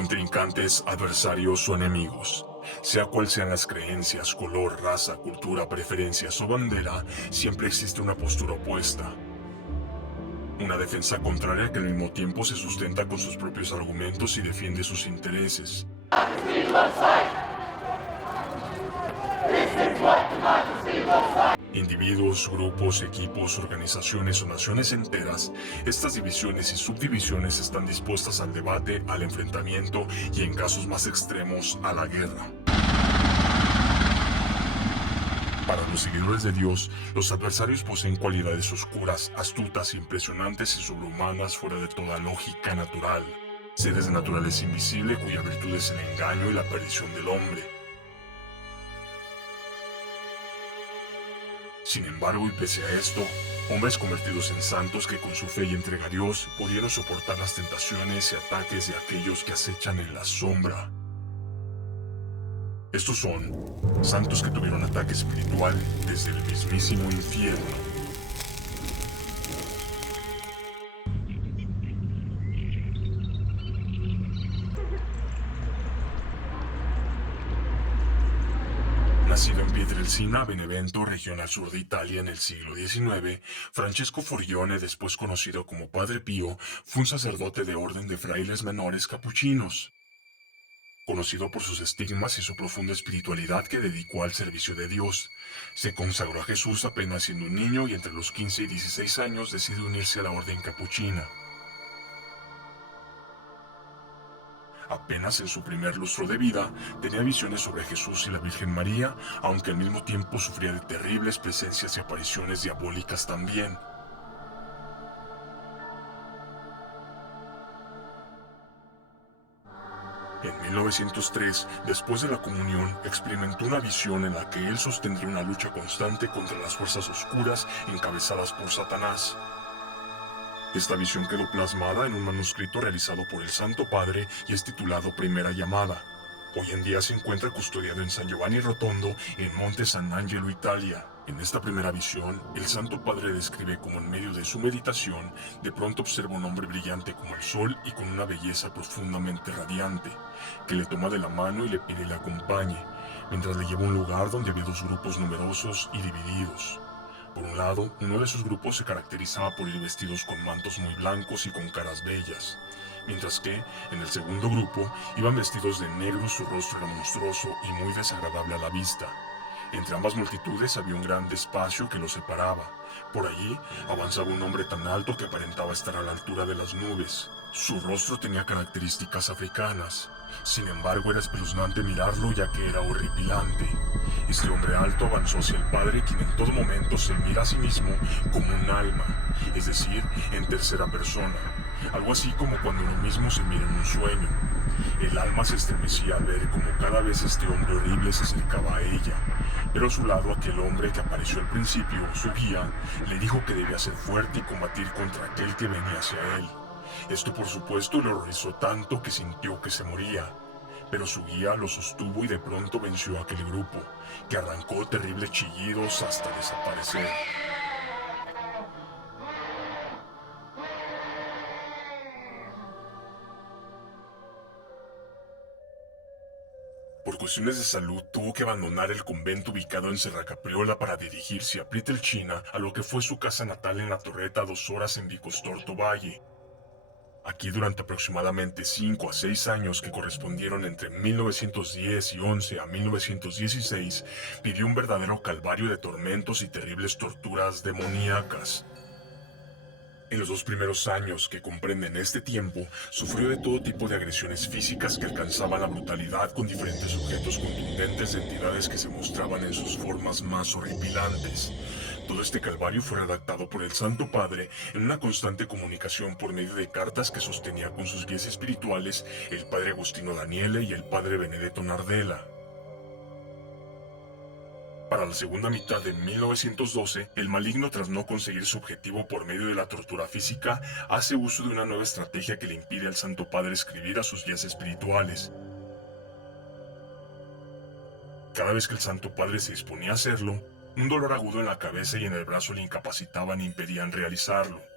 contrincantes, adversarios o enemigos. Sea cual sean las creencias, color, raza, cultura, preferencias o bandera, siempre existe una postura opuesta. Una defensa contraria que al mismo tiempo se sustenta con sus propios argumentos y defiende sus intereses. Individuos, grupos, equipos, organizaciones o naciones enteras, estas divisiones y subdivisiones están dispuestas al debate, al enfrentamiento y en casos más extremos a la guerra. Para los seguidores de Dios, los adversarios poseen cualidades oscuras, astutas, impresionantes y sobrehumanas fuera de toda lógica natural. Seres de naturaleza invisible cuya virtud es el engaño y la perdición del hombre. Sin embargo, y pese a esto, hombres convertidos en santos que con su fe y entrega a Dios pudieron soportar las tentaciones y ataques de aquellos que acechan en la sombra. Estos son santos que tuvieron ataque espiritual desde el mismísimo infierno. Nacido en Pietrelcina, Benevento, región al sur de Italia en el siglo XIX, Francesco Furione, después conocido como Padre Pío, fue un sacerdote de orden de frailes menores capuchinos. Conocido por sus estigmas y su profunda espiritualidad que dedicó al servicio de Dios, se consagró a Jesús apenas siendo un niño y entre los 15 y 16 años decidió unirse a la orden capuchina. Apenas en su primer lustro de vida, tenía visiones sobre Jesús y la Virgen María, aunque al mismo tiempo sufría de terribles presencias y apariciones diabólicas también. En 1903, después de la comunión, experimentó una visión en la que él sostendría una lucha constante contra las fuerzas oscuras encabezadas por Satanás. Esta visión quedó plasmada en un manuscrito realizado por el Santo Padre y es titulado Primera Llamada. Hoy en día se encuentra custodiado en San Giovanni Rotondo, en Monte San Angelo, Italia. En esta primera visión, el Santo Padre describe cómo en medio de su meditación, de pronto observa un hombre brillante como el sol y con una belleza profundamente radiante, que le toma de la mano y le pide le acompañe, mientras le lleva a un lugar donde había dos grupos numerosos y divididos. Por un lado, uno de sus grupos se caracterizaba por ir vestidos con mantos muy blancos y con caras bellas, mientras que, en el segundo grupo, iban vestidos de negro, su rostro era monstruoso y muy desagradable a la vista. Entre ambas multitudes había un gran espacio que los separaba. Por allí avanzaba un hombre tan alto que aparentaba estar a la altura de las nubes. Su rostro tenía características africanas. Sin embargo, era espeluznante mirarlo ya que era horripilante. Este hombre alto avanzó hacia el Padre, quien en todo momento se mira a sí mismo como un alma, es decir, en tercera persona. Algo así como cuando uno mismo se mira en un sueño. El alma se estremecía al ver como cada vez este hombre horrible se acercaba a ella. Pero a su lado aquel hombre que apareció al principio, su guía, le dijo que debía ser fuerte y combatir contra aquel que venía hacia él. Esto por supuesto le horrorizó tanto que sintió que se moría. Pero su guía lo sostuvo y de pronto venció a aquel grupo, que arrancó terribles chillidos hasta desaparecer. Por cuestiones de salud, tuvo que abandonar el convento ubicado en Serracapriola para dirigirse a Pietrelcina, a lo que fue su casa natal en la Torreta, 2 horas en Vicostorto Valle. Aquí durante aproximadamente 5 a 6 años que correspondieron entre 1910 y 11 a 1916, vivió un verdadero calvario de tormentos y terribles torturas demoníacas. En los 2 primeros años que comprenden este tiempo, sufrió de todo tipo de agresiones físicas que alcanzaban la brutalidad con diferentes objetos contundentes de entidades que se mostraban en sus formas más horripilantes. Todo este calvario fue redactado por el Santo Padre en una constante comunicación por medio de cartas que sostenía con sus guías espirituales el Padre Agustino Daniele y el Padre Benedetto Nardella. Para la segunda mitad de 1912, el maligno, tras no conseguir su objetivo por medio de la tortura física, hace uso de una nueva estrategia que le impide al Santo Padre escribir a sus guías espirituales. Cada vez que el Santo Padre se disponía a hacerlo, un dolor agudo en la cabeza y en el brazo le incapacitaban e impedían realizarlo. 。 . 。 . 。 . 。. . 。 . . . . . . . . . . . . . . . 。 . . . . . . 。 . . 。 . . 。 . . . . 。 . 。 . 。 . 。 . 。 . . 。 . 」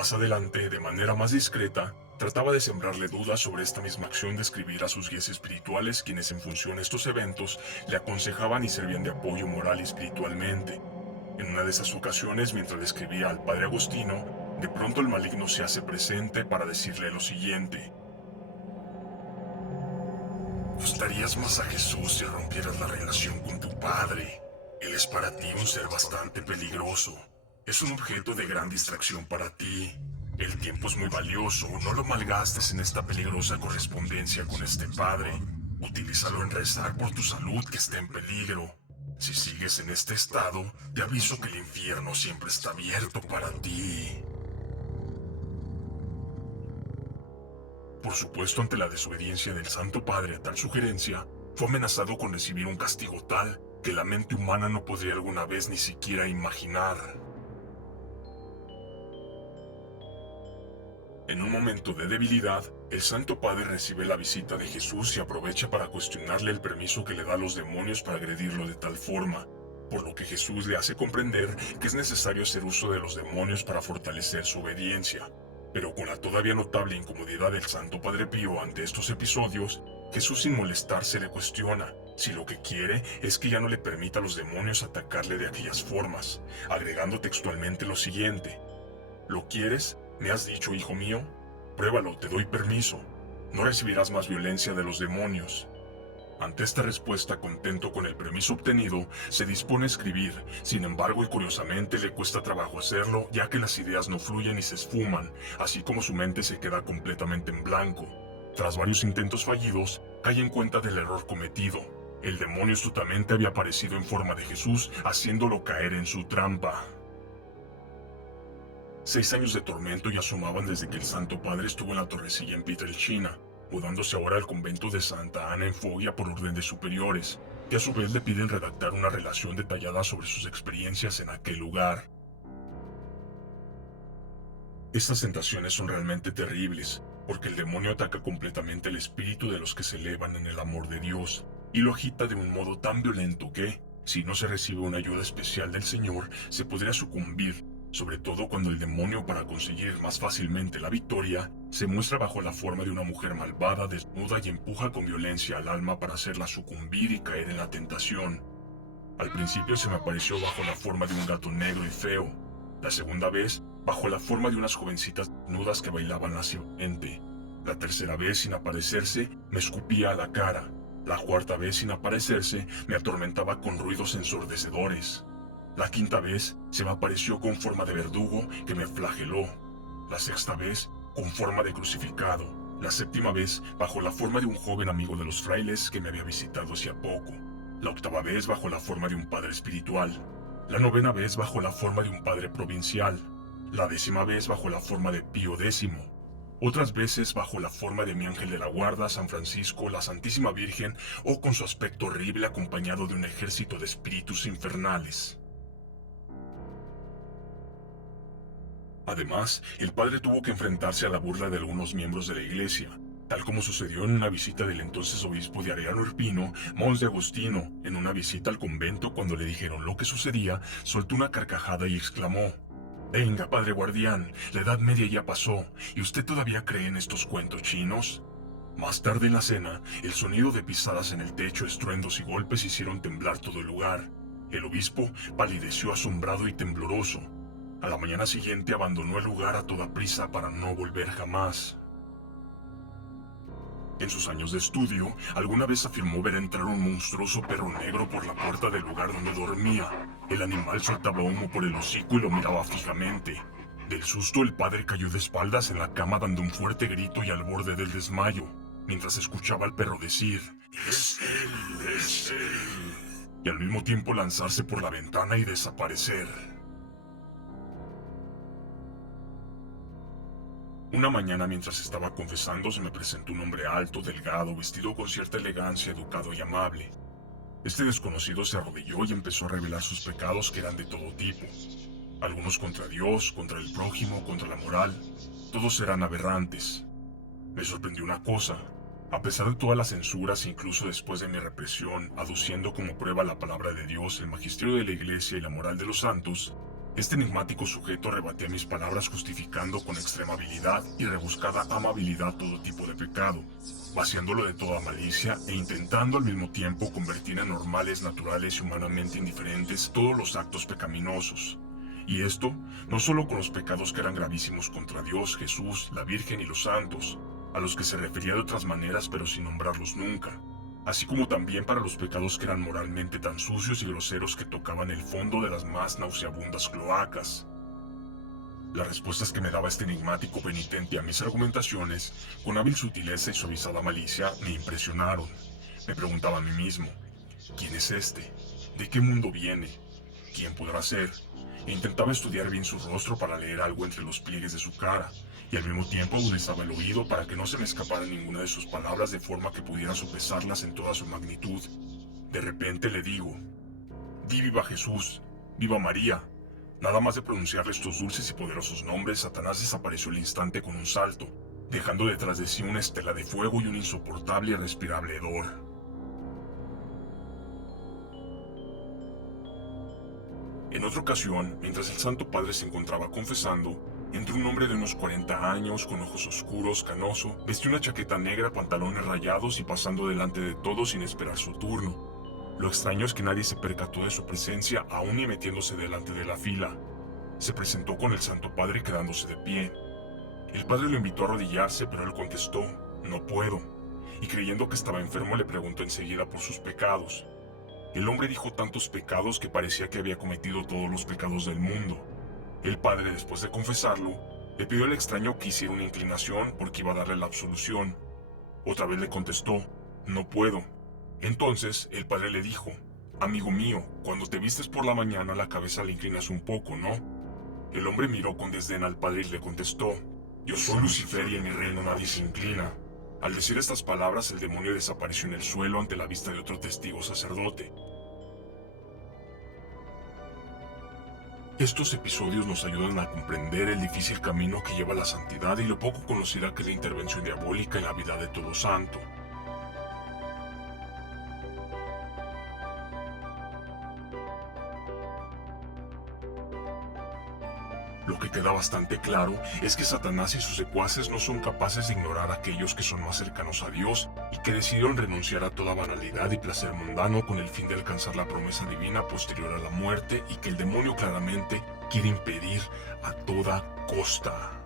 Más adelante, de manera más discreta, trataba de sembrarle dudas sobre esta misma acción de escribir a sus guías espirituales, quienes en función de estos eventos le aconsejaban y servían de apoyo moral y espiritualmente. En una de esas ocasiones, mientras le escribía al padre Agostino, de pronto el maligno se hace presente para decirle lo siguiente: gustarías más a Jesús si rompieras la relación con tu padre. Él es para ti un ser bastante peligroso. Es un objeto de gran distracción para ti. El tiempo es muy valioso, no lo malgastes en esta peligrosa correspondencia con este padre. Utilízalo en rezar por tu salud que está en peligro. Si sigues en este estado, te aviso que el infierno siempre está abierto para ti. Por supuesto, ante la desobediencia del Santo Padre a tal sugerencia, fue amenazado con recibir un castigo tal que la mente humana no podría alguna vez ni siquiera imaginar. En un momento de debilidad, el Santo Padre recibe la visita de Jesús y aprovecha para cuestionarle el permiso que le da a los demonios para agredirlo de tal forma, por lo que Jesús le hace comprender que es necesario hacer uso de los demonios para fortalecer su obediencia. Pero con la todavía notable incomodidad del Santo Padre Pío ante estos episodios, Jesús sin molestarse le cuestiona si lo que quiere es que ya no le permita a los demonios atacarle de aquellas formas, agregando textualmente lo siguiente: ¿lo quieres? ¿Me has dicho, hijo mío? Pruébalo, te doy permiso. No recibirás más violencia de los demonios. Ante esta respuesta, contento con el permiso obtenido, se dispone a escribir. Sin embargo, y curiosamente, le cuesta trabajo hacerlo, ya que las ideas no fluyen y se esfuman, así como su mente se queda completamente en blanco. Tras varios intentos fallidos, cae en cuenta del error cometido. El demonio astutamente había aparecido en forma de Jesús, haciéndolo caer en su trampa. 6 años de tormento ya asomaban desde que el Santo Padre estuvo en la Torrecilla en Pietrelcina, mudándose ahora al convento de Santa Ana en Foggia por orden de superiores, que a su vez le piden redactar una relación detallada sobre sus experiencias en aquel lugar. Estas tentaciones son realmente terribles, porque el demonio ataca completamente el espíritu de los que se elevan en el amor de Dios, y lo agita de un modo tan violento que, si no se recibe una ayuda especial del Señor, se podría sucumbir, sobre todo cuando el demonio, para conseguir más fácilmente la victoria, se muestra bajo la forma de una mujer malvada, desnuda y empuja con violencia al alma para hacerla sucumbir y caer en la tentación. Al principio se me apareció bajo la forma de un gato negro y feo. La segunda vez, bajo la forma de unas jovencitas desnudas que bailaban lascivamente. La tercera vez, sin aparecerse, me escupía a la cara. La cuarta vez, sin aparecerse, me atormentaba con ruidos ensordecedores. La quinta vez se me apareció con forma de verdugo que me flageló. La sexta vez con forma de crucificado. La séptima vez bajo la forma de un joven amigo de los frailes que me había visitado hacía poco. La octava vez bajo la forma de un padre espiritual. La novena vez bajo la forma de un padre provincial. La 10ª vez bajo la forma de Pío X. Otras veces bajo la forma de mi ángel de la guarda, San Francisco, la Santísima Virgen, o con su aspecto horrible acompañado de un ejército de espíritus infernales. Además, el padre tuvo que enfrentarse a la burla de algunos miembros de la iglesia, tal como sucedió en una visita del entonces obispo de Ariano Irpino, Mons de Agostino. En una visita al convento, cuando le dijeron lo que sucedía, soltó una carcajada y exclamó: «Venga, padre guardián, la Edad Media ya pasó, ¿y usted todavía cree en estos cuentos chinos?». Más tarde en la cena, el sonido de pisadas en el techo, estruendos y golpes hicieron temblar todo el lugar. El obispo palideció asombrado y tembloroso. A la mañana siguiente abandonó el lugar a toda prisa para no volver jamás. En sus años de estudio, alguna vez afirmó ver entrar un monstruoso perro negro por la puerta del lugar donde dormía. El animal soltaba humo por el hocico y lo miraba fijamente. Del susto, el padre cayó de espaldas en la cama dando un fuerte grito y al borde del desmayo, mientras escuchaba al perro decir: «¡Es él! ¡Es él!», y al mismo tiempo lanzarse por la ventana y desaparecer. Una mañana, mientras estaba confesando, se me presentó un hombre alto, delgado, vestido con cierta elegancia, educado y amable. Este desconocido se arrodilló y empezó a revelar sus pecados, que eran de todo tipo. Algunos contra Dios, contra el prójimo, contra la moral. Todos eran aberrantes. Me sorprendió una cosa. A pesar de todas las censuras, incluso después de mi represión, aduciendo como prueba la palabra de Dios, el magisterio de la iglesia y la moral de los santos, Este enigmático sujeto rebatía mis palabras justificando con extrema habilidad y rebuscada amabilidad todo tipo de pecado, vaciándolo de toda malicia e intentando al mismo tiempo convertir en normales, naturales y humanamente indiferentes todos los actos pecaminosos. Y esto no solo con los pecados que eran gravísimos contra Dios, Jesús, la Virgen y los santos, a los que se refería de otras maneras pero sin nombrarlos nunca, así como también para los pecados que eran moralmente tan sucios y groseros que tocaban el fondo de las más nauseabundas cloacas. Las respuestas que me daba este enigmático penitente a mis argumentaciones, con hábil sutileza y suavizada malicia, me impresionaron. Me preguntaba a mí mismo, ¿quién es este? ¿De qué mundo viene? ¿Quién podrá ser? E intentaba estudiar bien su rostro para leer algo entre los pliegues de su cara, y al mismo tiempo agudizaba el oído para que no se me escapara ninguna de sus palabras de forma que pudiera sopesarlas en toda su magnitud. De repente le digo, «Di viva Jesús, viva María». Nada más de pronunciarle estos dulces y poderosos nombres, Satanás desapareció al instante con un salto, dejando detrás de sí una estela de fuego y un insoportable y irrespirable hedor. En otra ocasión, mientras el Santo Padre se encontraba confesando, entró un hombre de unos 40 años, con ojos oscuros, canoso, vestió una chaqueta negra, pantalones rayados y pasando delante de todos sin esperar su turno. Lo extraño es que nadie se percató de su presencia, aún ni metiéndose delante de la fila. Se presentó con el Santo Padre quedándose de pie. El padre lo invitó a arrodillarse, pero él contestó, «No puedo», y creyendo que estaba enfermo le preguntó enseguida por sus pecados. El hombre dijo tantos pecados que parecía que había cometido todos los pecados del mundo. El padre, después de confesarlo, le pidió al extraño que hiciera una inclinación porque iba a darle la absolución. Otra vez le contestó, «No puedo». Entonces el padre le dijo, «Amigo mío, cuando te vistes por la mañana la cabeza la inclinas un poco, ¿no?». El hombre miró con desdén al padre y le contestó, «Yo soy Lucifer y en mi reino nadie se inclina». Al decir estas palabras, el demonio desapareció en el suelo ante la vista de otro testigo sacerdote. Estos episodios nos ayudan a comprender el difícil camino que lleva la santidad y lo poco conocida que es la intervención diabólica en la vida de todo santo. Lo que queda bastante claro es que Satanás y sus secuaces no son capaces de ignorar a aquellos que son más cercanos a Dios y que decidieron renunciar a toda banalidad y placer mundano con el fin de alcanzar la promesa divina posterior a la muerte y que el demonio claramente quiere impedir a toda costa.